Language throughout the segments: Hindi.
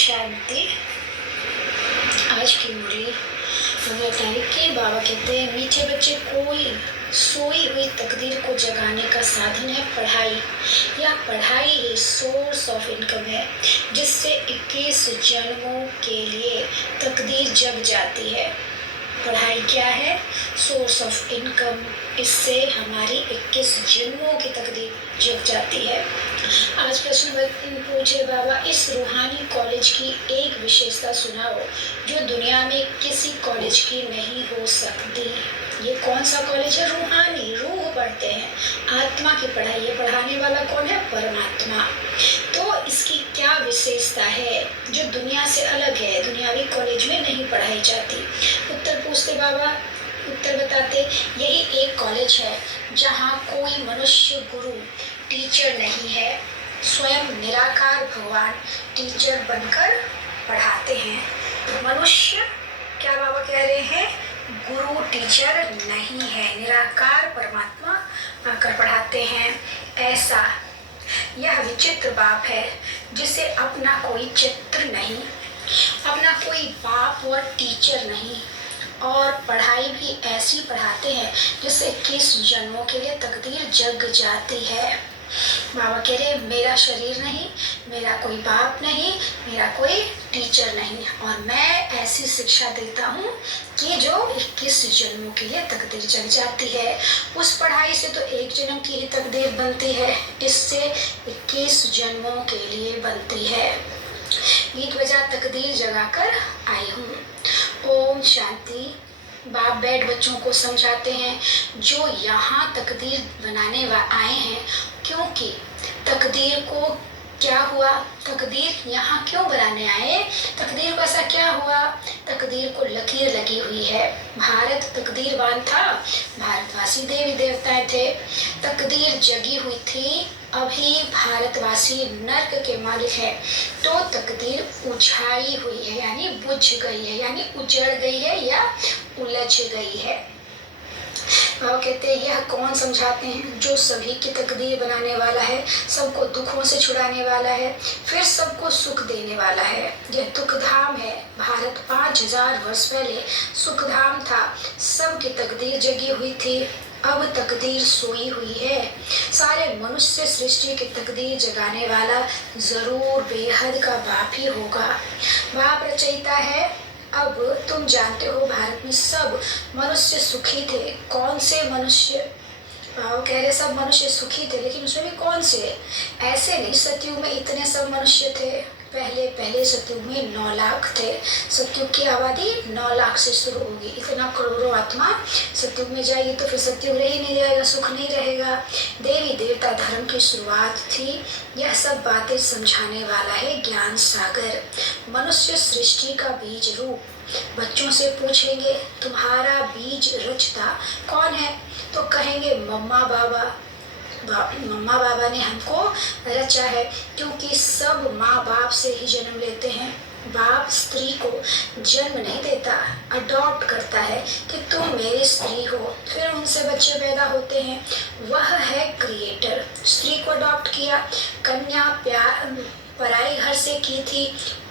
शांति। आज की मुरली 15 तारीख की। बाबा कहते हैं, मीठे बच्चे, कोई सोई हुई तकदीर को जगाने का साधन है पढ़ाई। या पढ़ाई ही सोर्स ऑफ इनकम है, जिससे 21 जन्मों के लिए तकदीर जग जाती है। पढ़ाई क्या है? Source of income. इससे हमारी 21 जन्मों की तकदीर जग जाती है। आज प्रश्न पूछे बाबा, इस रूहानी कॉलेज की एक विशेषता सुनाओ जो दुनिया में किसी कॉलेज की नहीं हो सकती। ये कौन सा कॉलेज है? रूहानी, रूह पढ़ते हैं, आत्मा की पढ़ाई है। पढ़ाने वाला कौन है? परमात्मा। तो इसकी क्या विशेषता है जो दुनिया से अलग है, दुनियावी कॉलेज में नहीं पढ़ाई जाती? उत्तर पूछते बाबा, उत्तर बताते, यही एक कॉलेज है जहाँ कोई मनुष्य गुरु, टीचर नहीं है। स्वयं निराकार भगवान टीचर बनकर पढ़ाते हैं। मनुष्य, क्या बाबा कह रहे हैं, गुरु टीचर नहीं है, निराकार परमात्मा आकर पढ़ाते हैं। ऐसा यह विचित्र बाप है जिसे अपना कोई चित्र नहीं, अपना कोई बाप और टीचर नहीं, और पढ़ाई भी ऐसी पढ़ाते हैं जिससे 21 जन्मों के लिए तकदीर जग जाती है। बाबा कह रहे, मेरा शरीर नहीं, मेरा कोई बाप नहीं, मेरा कोई टीचर नहीं, और मैं ऐसी शिक्षा देता हूँ कि जो 21 जन्मों के लिए तकदीर जग जाती है। उस पढ़ाई से तो एक जन्म की ही तकदीर बनती है, इससे 21 जन्मों के लिए बनती है। गीत बजा तकदीर जगाकर आई हूँ। ओम शांति। बाप बैठ बच्चों को समझाते हैं, जो यहाँ तकदीर बनाने आए हैं, क्योंकि तकदीर को क्या हुआ, तकदीर यहाँ क्यों बनाने आए, तकदीर को ऐसा क्या हुआ, तकदीर को लकीर लगी हुई है। भारत तकदीरवान था, भारतवासी देवी देवताएं थे, तकदीर जगी हुई थी, अभी भारतवासी नर्क के मालिक है। तो तकदीर उछाई हुई है, यानी बुझ गई है, यानी उजड़ गई है या उलझ गई है। बाबा कहते हैं, यह कौन समझाते हैं, जो सभी की तकदीर बनाने वाला है, सबको दुखों से छुड़ाने वाला है, फिर सबको सुख देने वाला है। यह दुखधाम है। भारत 5000 वर्ष पहले सुखधाम था, सबकी तकदीर जगी हुई थी, अब तकदीर सोई हुई है। सारे मनुष्य सृष्टि की तकदीर जगाने वाला जरूर बेहद का बाप ही होगा। बाप रचयिता है। अब तुम जानते हो, भारत में सब मनुष्य सुखी थे। कौन से मनुष्य? कह रहे सब मनुष्य सुखी थे, लेकिन उसमें भी कौन से? ऐसे नहीं, सतयुग में इतने सब मनुष्य थे। पहले सतयुग में 9 लाख थे। सतयुग की आबादी 9 लाख से शुरू होगी। इतना करोड़ों आत्मा सतयुग में जाएगी तो फिर सतयुग रह ही नहीं जाएगा, सुख नहीं रहेगा। देवी देवता धर्म की शुरुआत थी। यह सब बातें समझाने वाला है ज्ञान सागर। मनुष्य सृष्टि का बीज रूप। बच्चों से पूछेंगे, तुम्हारा बीज रचता कौन है? तो कहेंगे मम्मा बाबा। मम्मा बाबा ने हमको रचा है, क्योंकि सब माँ बाप से ही जन्म लेते हैं। बाप स्त्री को जन्म नहीं देता, अडॉप्ट करता है कि तुम मेरी स्त्री हो, फिर उनसे बच्चे पैदा होते हैं। वह है क्रिएटर। स्त्री को अडॉप्ट किया, कन्या प्यार पराई घर से की थी,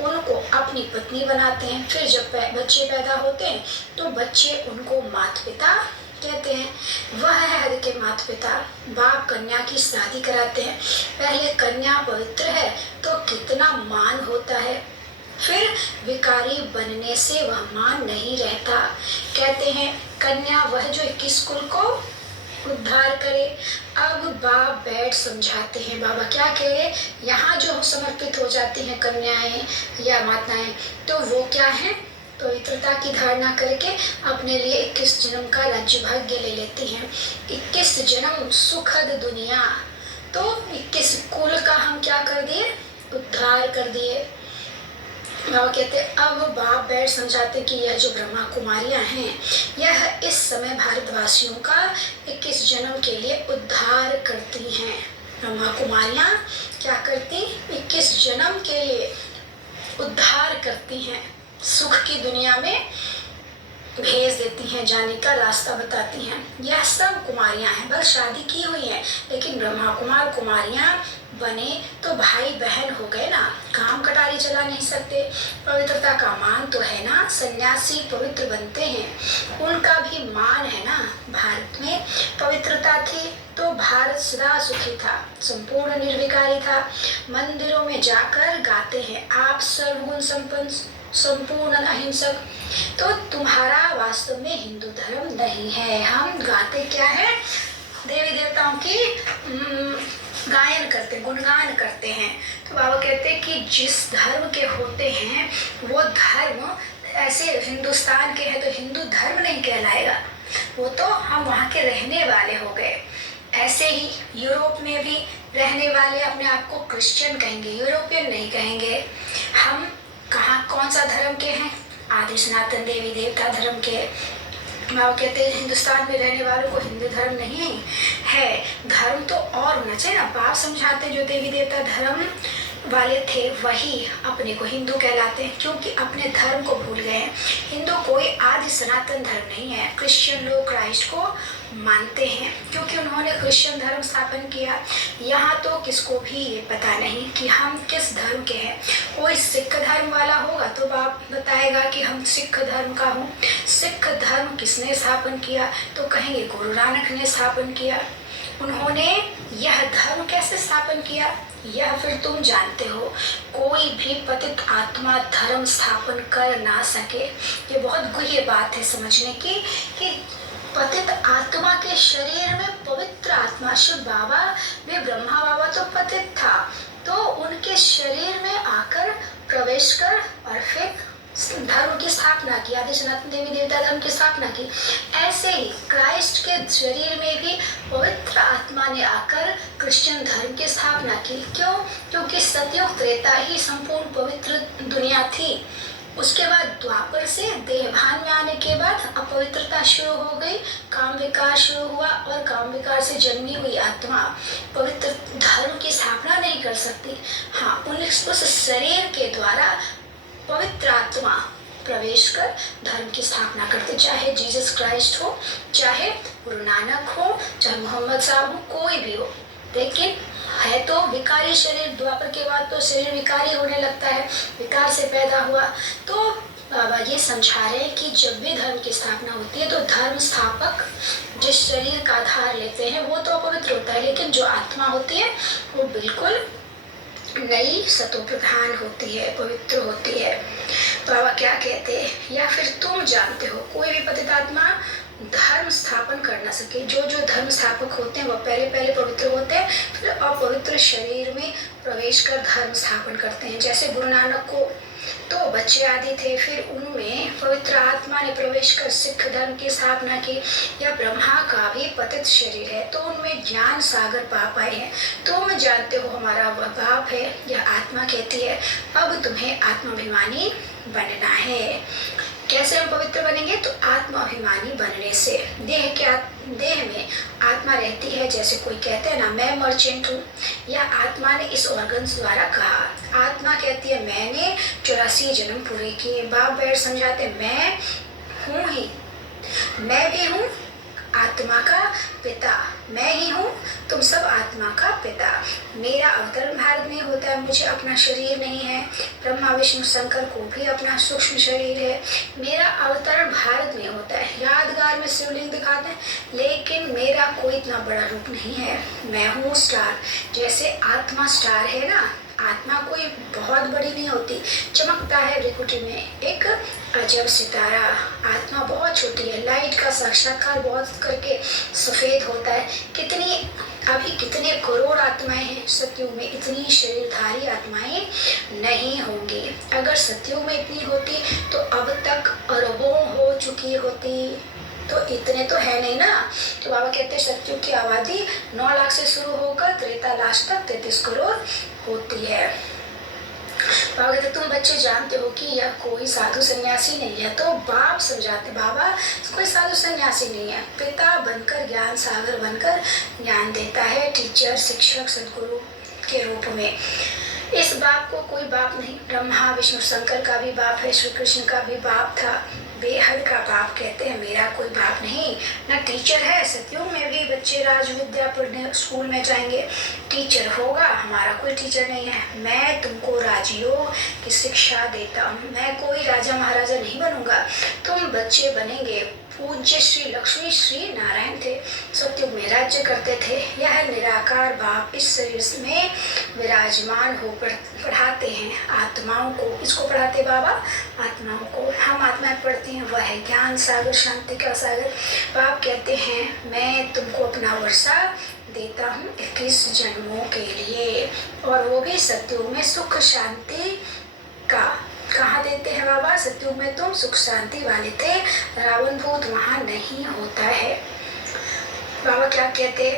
उनको अपनी पत्नी बनाते हैं। फिर जब बच्चे पैदा होते हैं तो बच्चे उनको माता पिता कहते हैं। वह है हर के माता पिता। बाप कन्या की शादी कराते हैं। पहले कन्या पवित्र है तो कितना मान होता है, फिर विकारी बनने से वह मान नहीं रहता। कहते हैं कन्या वह जो 21 कुल को उद्धार करे। अब बाप बैठ समझाते हैं। बाबा क्या कह रहे, यहाँ जो समर्पित हो जाती हैं कन्याएं या माताएं, तो वो क्या है, पवित्रता की धारणा करके अपने लिए 21 जन्म का राज्य भाग्य ले लेती हैं। 21 जन्म सुखद दुनिया, तो 21 कुल का हम क्या कर दिए, उद्धार कर दिए। बाबा कहते अब बाप बैठ समझाते कि यह जो ब्रह्मा कुमारियां हैं, यह इस समय भारतवासियों का 21 जन्म के लिए उद्धार करती हैं। ब्रह्मा कुमारियां क्या करती, 21 जन्म के लिए उद्धार करती हैं, सुख की दुनिया में भेज देती हैं, जाने का रास्ता बताती हैं। यह सब कुमारियां हैं, बस शादी की हुई हैं, लेकिन ब्रह्मा कुमार कुमारियां बने तो भाई बहन हो गए ना, काम कटारी चला नहीं सकते। पवित्रता का मान तो है ना, सन्यासी पवित्र बनते हैं, उनका भी मान है ना। भारत में पवित्रता थी तो भारत सदा सुखी था, संपूर्ण निर्विकारी था। मंदिरों में जाकर गाते हैं आप सर्वगुण संपन्न संपूर्ण अहिंसक, तो तुम्हारा वास्तव में हिंदू धर्म नहीं है। हम गाते क्या है, देवी देवताओं की गायन करते, गुणगान करते हैं। तो बाबा कहते हैं कि जिस धर्म के होते हैं वो धर्म, ऐसे हिंदुस्तान के हैं तो हिंदू धर्म नहीं कहलाएगा, वो तो हम वहाँ के रहने वाले हो गए। ऐसे ही यूरोप में भी रहने वाले अपने आप को क्रिश्चियन कहेंगे, यूरोपियन नहीं कहेंगे। हम कहाँ कौन सा धर्म के हैं, आदि सनातन देवी देवता धर्म के। बाबा कहते हैं हिंदुस्तान में रहने वालों को हिंदू धर्म नहीं है, धर्म तो और होना चाहिए ना। बाप समझाते जो देवी देवता धर्म वाले थे वही अपने को हिंदू कहलाते हैं, क्योंकि अपने धर्म को भूल गए हैं। हिंदू कोई आदि सनातन धर्म नहीं है। क्रिश्चियन लोग क्राइस्ट को मानते हैं क्योंकि उन्होंने क्रिश्चियन धर्म स्थापन किया। यहाँ तो किसको भी ये पता नहीं कि हम किस धर्म के हैं। कोई सिख धर्म वाला होगा तो बाप बताएगा कि हम सिख धर्म का हूँ। सिख धर्म किसने स्थापन किया, तो कहेंगे गुरु नानक ने स्थापन किया। उन्होंने यह धर्म कैसे स्थापन किया, यह फिर तुम जानते हो। कोई भी पतित आत्मा धर्म स्थापन कर ना सके। ये बहुत गुह्य बात है समझने की कि पतित आत्मा के शरीर में पवित्र आत्मा, शिव बाबा में ब्रह्मा बाबा तो पतित था, तो उनके शरीर में आकर प्रवेश कर और फिर धर्म की स्थापना की, आदि सनातन देवी देवता धर्म की स्थापना की। ऐसे ही क्राइस्ट के शरीर में भी पवित्र आत्मा ने आकर क्रिश्चियन धर्म की स्थापना की। क्यों? क्योंकि सतयुग त्रेता ही संपूर्ण पवित्र दुनिया थी। उसके बाद द्वापर से देहभान में आने के बाद अपवित्रता शुरू हो गई, काम विकार शुरू हुआ, और काम विकार से जन्मी हुई आत्मा पवित्र धर्म की स्थापना नहीं कर सकती। हाँ, उस शरीर के द्वारा पवित्र आत्मा प्रवेश कर धर्म की स्थापना करते, चाहे जीसस क्राइस्ट हो, चाहे गुरु नानक हो, चाहे मोहम्मद साहब हो, कोई भी हो। लेकिन है तो विकारी शरीर, द्वापर के बाद तो शरीर विकारी होने लगता है, विकार से पैदा हुआ। तो बाबा ये समझा रहे हैं कि जब भी धर्म की स्थापना होती है तो धर्म स्थापक जिस शरीर का आधार लेते हैं वो तो अपवित्र होता है, लेकिन जो आत्मा होती है वो बिल्कुल नई सतो प्रधान होती है, पवित्र होती है। बाबा क्या कहते हैं, या फिर तुम जानते हो कोई भी पतित आत्मा धर्म स्थापन कर ना सके। जो जो धर्म स्थापक होते हैं वो पहले पवित्र होते हैं, फिर अपवित्र शरीर में प्रवेश कर धर्म स्थापन करते हैं। जैसे गुरु नानक को तो बच्चे आदि थे, फिर उनमें पवित्र आत्मा ने प्रवेश कर सिख धर्म की स्थापना की। या ब्रह्मा का भी पतित शरीर है तो उनमें ज्ञान सागर पाप आए हैं। तुम जानते हो हमारा वह बाप है, यह आत्मा कहती है अब तुम्हें आत्माभिमानी बनना है। कैसे हम पवित्र बनेंगे, तो आत्माभिमानी बनने से। देह में आत्मा रहती है, जैसे कोई कहते हैं ना मैं मर्चेंट हूँ, या आत्मा ने इस ऑर्गन्स द्वारा कहा। आत्मा कहती है मैंने 84 जन्म पूरे किए। बाप बैठ समझाते मैं हूँ ही, मैं भी हूँ आत्मा का पिता, मैं ही हूँ तुम सब आत्मा का पिता। मेरा अवतरण भारत में होता है, मुझे अपना शरीर नहीं है। ब्रह्मा विष्णु शंकर को भी अपना सूक्ष्म शरीर है। मेरा अवतरण भारत में होता है, यादगार में शिवलिंग दिखाते हैं, लेकिन मेरा कोई इतना बड़ा रूप नहीं है। मैं हूँ स्टार, जैसे आत्मा स्टार है ना, आत्मा कोई बहुत बड़ी नहीं होती, चमकता है भ्रिकुटी में एक अजब सितारा। आत्मा बहुत छोटी है, लाइट का साक्षात्कार बहुत करके सफेद होता है। कितने करोड़ आत्माएं हैं सतयुग में, इतनी शरीरधारी आत्माएं नहीं होंगी। अगर सतयुग में इतनी होती तो अब तक अरबों हो चुकी होती, तो इतने तो है नहीं ना। तो बाबा कहते हैं सतयुग की आबादी 9 लाख से शुरू होकर त्रेता लास्ट तक 33 करोड़ होती है। बाबा कहते तुम बच्चे जानते हो कि यह कोई साधु सन्यासी नहीं है। तो बाप समझाते बाबा कोई साधु सन्यासी नहीं है, पिता बनकर ज्ञान सागर बनकर ज्ञान देता है, टीचर शिक्षक सदगुरु के रूप में। इस बाप को कोई बाप नहीं, ब्रह्मा विष्णु शंकर का भी बाप है, श्री कृष्ण का भी बाप था, बेहद का बाप कहते हैं मेरा कोई बाप नहीं, न टीचर है। सतयुग में भी बच्चे राज विद्या पढ़ने स्कूल में जाएंगे, टीचर होगा, हमारा कोई टीचर नहीं है। मैं तुमको राजयोग की शिक्षा देता हूँ, मैं कोई राजा महाराजा नहीं बनूंगा, तुम बच्चे बनेंगे। पूज्य श्री लक्ष्मी श्री नारायण थे, सतयुग में राज्य करते थे। यह निराकार बाप इस शरीर में विराजमान हो पढ़ाते हैं आत्माओं को। इसको पढ़ाते बाबा, आत्माओं को। हम आत्माएं पढ़ती हैं, वह है ज्ञान सागर, शांति का सागर। बाप कहते हैं मैं तुमको अपना वर्षा देता हूँ 21 जन्मों के लिए, और वो भी सतयुग में सुख शांति का। कहाँ देते हैं बाबा? सतयुग में तुम सुख शांति वाले थे, रावण भूत वहाँ नहीं होता है। बाबा क्या कहते?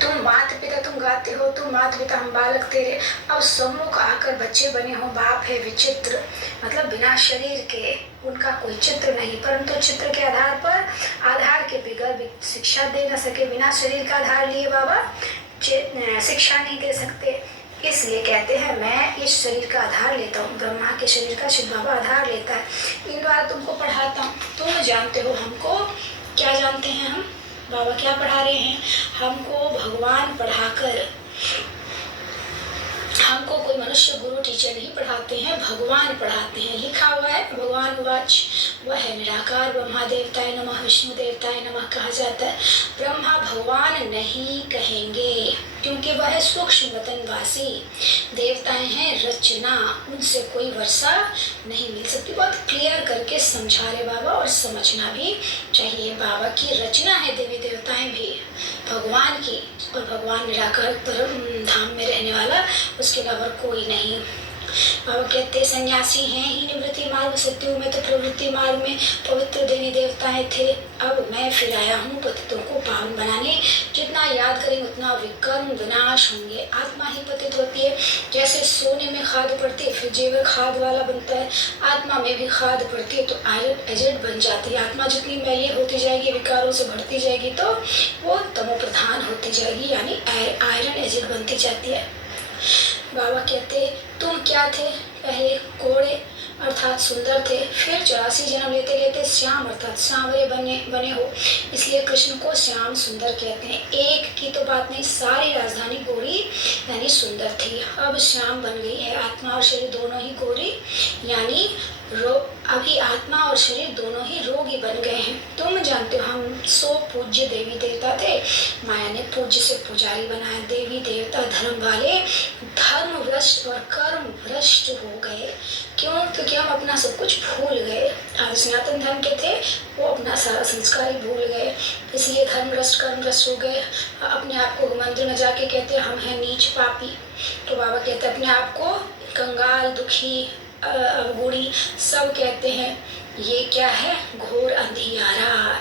तुम माता पिता, तुम गाते हो, तुम माता पिता हम बालक तेरे, अब सम्मुख आकर बच्चे बने हो। बाप है विचित्र, मतलब बिना शरीर के उनका कोई चित्र नहीं, परंतु चित्र के आधार पर, आधार के बगैर शिक्षा दे न सके। बिना शरीर का आधार लिए बाबा शिक्षा नहीं दे सकते। इसलिए कहते हैं मैं इस शरीर का आधार लेता हूँ, ब्रह्मा के शरीर का शिव बाबा आधार लेता है। इन द्वारा तुमको पढ़ाता हूँ, तुम जानते हो हमको। क्या जानते हैं हम? बाबा क्या पढ़ा रहे हैं हमको? भगवान पढ़ाकर, हमको कोई मनुष्य गुरु टीचर नहीं पढ़ाते हैं, भगवान पढ़ाते हैं। लिखा हुआ है भगवान वाच, वह है निराकार। ब्रह्मा देवताय नमः, विष्णु देवताय नमः कहा जाता है। ब्रह्मा भगवान नहीं कहेंगे क्योंकि वह है सूक्ष्म वतनवासी। देवताएं हैं रचना, उनसे कोई वर्षा नहीं मिल सकती। बहुत क्लियर करके समझा रहे बाबा, और समझना भी चाहिए। बाबा की रचना है देवी देवताएं भी भगवान की, और भगवान निराकार परम धाम में रहने वाला, उसके अलावा कोई नहीं। बाबा कहते सन्यासी हैं ही निवृत्ति मार्ग, सतयुग में तो प्रवृत्ति मार्ग में पवित्र देवी देवताएं थे। अब मैं फिर आया हूँ पतितों को पावन बनाने। जितना याद करेंगे उतना विकर्म विनाश होंगे। आत्मा ही पतित होती है, जैसे सोने में खाद पड़ती है फिर जेवर खाद वाला बनता है, आत्मा में भी खाद पड़ती है तो आयरन एजेड बन जाती है। आत्मा जितनी मैली होती जाएगी, विकारों से भरती जाएगी, तो वो तमो प्रधान होती जाएगी, यानी आयरन एजेड बनती जाती है। बाबा कहते तुम क्या थे? पहले घोड़े अर्थात सुंदर थे, फिर 84 जन्म लेते लेते श्याम अर्थात सांवरे बने हो, इसलिए कृष्ण को श्याम सुंदर कहते हैं। एक की तो बात नहीं, सारी राजधानी गोरी यानी सुंदर थी, अब श्याम बन गई है। आत्मा और शरीर दोनों ही गोरी यानी अभी आत्मा और शरीर दोनों ही रोगी बन गए हैं। तुम जानते हो हम 100 पूज्य देवी देवता थे, माया ने पूज्य से पुजारी बनाया। देवी देवता धर्म वाले धर्म भ्रष्ट और कर्म भ्रष्ट हो गए। क्यों? क्योंकि हम अपना सब कुछ भूल गए। आज सनातन धर्म के थे, वो अपना सारा संस्कार ही भूल गए, इसलिए धर्म भ्रष्ट कर्म भ्रष्ट हो गए। अपने आप को मंदिर में जाके कहते हम हैं नीच पापी, तो बाबा कहते अपने आप को कंगाल दुखी अवगुणी सब कहते हैं। ये क्या है? घोर अंधियारा।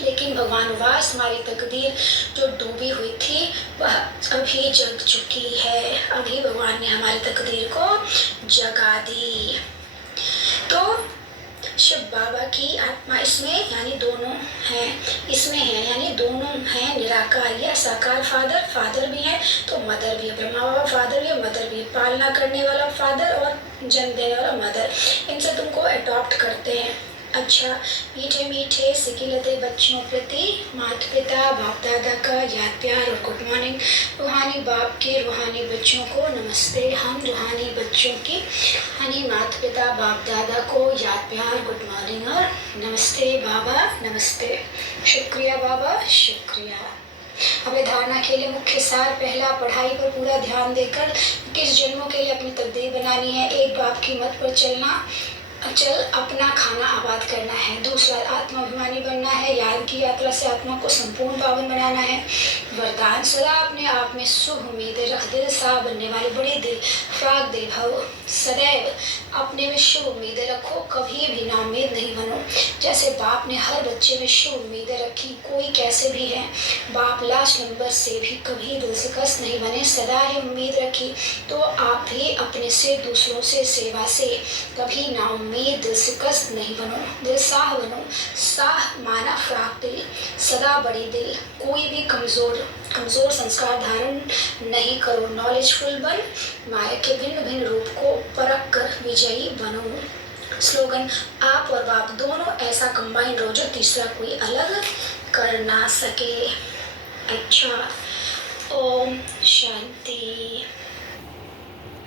लेकिन भगवान वास हमारी तकदीर जो डूबी हुई थी वह अभी जग चुकी है। अभी भगवान ने हमारी तकदीर को जगा दी। तो शिव बाबा की आत्मा इसमें यानी दोनों हैं, इसमें है यानी दोनों हैं निराकार या साकार। फादर भी है तो मदर भी है। ब्रह्मा बाबा फादर भी है, मदर भी है। पालना करने वाला फादर और जन्म देने वाला मदर, इनसे तुमको अडॉप्ट करते हैं। अच्छा, मीठे मीठे सिकिलते बच्चों प्रति माता पिता बाप दादा का याद प्यार और गुड मॉर्निंग। रूहानी बाप के रूहानी बच्चों को नमस्ते। हम रूहानी बच्चों की हनी माता पिता बाप दादा को याद प्यार गुड मॉर्निंग और नमस्ते बाबा नमस्ते। शुक्रिया बाबा शुक्रिया। हमें धारणा के लिए मुख्य सार, पहला पढ़ाई पर पूरा ध्यान देकर 21 जन्मों के लिए अपनी तकदीर बनानी है। एक बाप की मत पर चल अपना खाना आबाद करना है। दूसरा आत्माभिमानी बनना है। याद की यात्रा से आत्मा को संपूर्ण पावन बनाना है। वरदान, सदा अपने आप में शुभ उम्मीदें रख। दिल सा बनने वाले बड़े दिल फ्राक दिल भव। सदैव अपने में शुभ उम्मीदें रखो, कभी भी नाउम्मीद नहीं बनो। जैसे बाप ने हर बच्चे में शुभ उम्मीदें रखी, कोई कैसे भी है, बाप लास्ट नंबर से भी कभी दिल से कस नहीं बने, सदा ही उम्मीद रखी। तो आप भी अपने से, दूसरों से, सेवा से कभी नाउम्मीद दिल से कस नहीं बनो। दिल साह बनो। साह माना फ्राक दिल, सदा बड़ी दिल। कोई भी कमजोर संस्कार धारण नहीं करो। नॉलेजफुल बन, माया के भिन्न भिन्न रूप को परख कर विजयी बनो। स्लोगन, आप और बाप दोनों ऐसा कंबाइंड हो जो तीसरा कोई अलग कर ना सके। अच्छा, ओम शांति।